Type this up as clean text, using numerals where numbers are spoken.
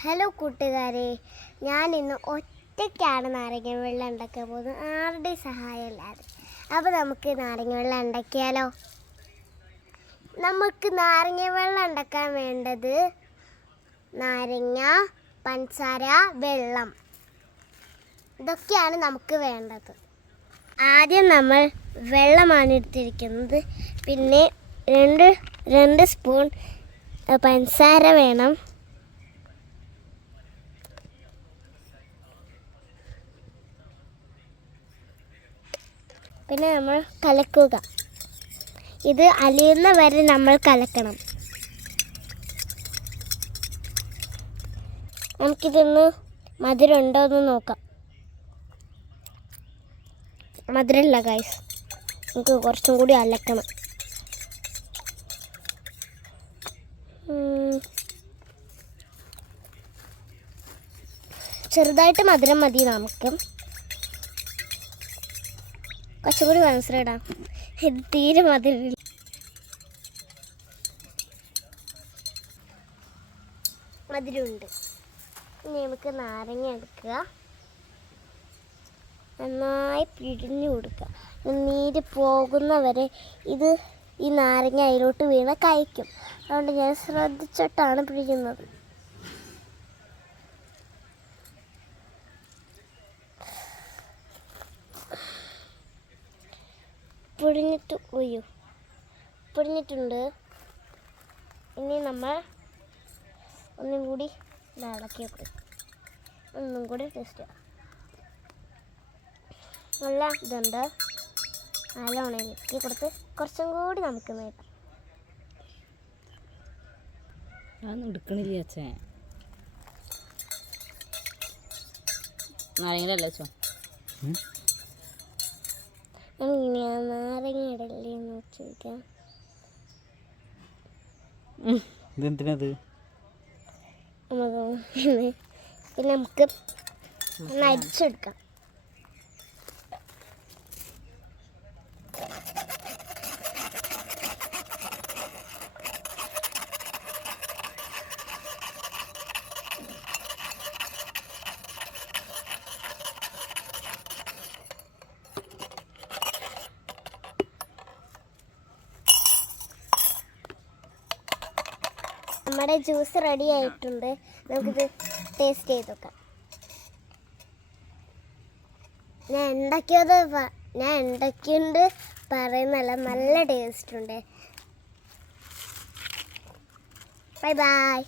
Hello കൂട്ടുകാരെ, ഞാൻ ഇന്ന് ഒറ്റയ്ക്കാണ് നാരങ്ങ വെള്ളം ഉണ്ടാക്കാൻ പോകുന്നത്. ആരുടെയും സഹായമില്ലാതെ. അപ്പോൾ നമുക്ക് നാരങ്ങ വെള്ളം ഉണ്ടാക്കിയാലോ? നമുക്ക് നാരങ്ങ വെള്ളം ഉണ്ടാക്കാൻ വേണ്ടത് നാരങ്ങ, പഞ്ചസാര, വെള്ളം, ഇതൊക്കെയാണ് നമുക്ക് വേണ്ടത്. ആദ്യം നമ്മൾ വെള്ളമാണ് എടുത്തിരിക്കുന്നത്. പിന്നെ രണ്ട് സ്പൂൺ പഞ്ചസാര വേണം. പിന്നെ നമ്മൾ കലക്കുക. ഇത് അലിയുന്ന വരെ നമ്മൾ കലക്കണം. നമുക്കിതൊന്ന് മധുരം ഉണ്ടോ എന്ന് നോക്കാം. മധുരമില്ല ഗൈസ്, നമുക്ക് കുറച്ചും കൂടി അലക്കണം. ചെറുതായിട്ട് മധുരം മതി. നമുക്ക് കുറച്ചും കൂടി പഞ്ചസാര ഇടാം. ഇത് തീരെ മധുരമില്ല. മധുരമുണ്ട്. ഇനി നമുക്ക് നാരങ്ങ എടുക്കുക, നന്നായി പിഴിഞ്ഞു കൊടുക്കുക. നീര് പോകുന്നവരെ ഈ നാരങ്ങ അതിലോട്ട് വീണ കഴിക്കും. അതുകൊണ്ട് ഞാൻ ശ്രദ്ധിച്ചിട്ടാണ് പിഴിയുന്നത്. പിഴിഞ്ഞിട്ടുണ്ട്. ഇനി നമ്മൾ ഒന്നും കൂടി ഇളക്കി വെക്കും. ഒന്നും കൂടി ടേസ്റ്റ് ചെയ്യാം. നല്ല ഇതുണ്ട്. നല്ലോണം ഇളക്കി കൊടുത്ത് കുറച്ചും കൂടി നമുക്ക് നേടാം. എടുക്കണില്ല അച്ഛൻ, നാരങ്ങ അച്ഛൻ. നാരങ്ങ ഇടല്ലേ എന്ന് ചോദിക്കാം. ഇതെന്തിനത്? പിന്നെ നമുക്ക് അരിച്ചെടുക്കാം. നമ്മുടെ ജ്യൂസ് റെഡി ആയിട്ടുണ്ട്. നമുക്കിത് ടേസ്റ്റ് ചെയ്ത് നോക്കാം. ഞാൻ ഉണ്ടാക്കിയത് പറയുന്നല്ല, നല്ല ടേസ്റ്റ് ഉണ്ട്. Bye bye.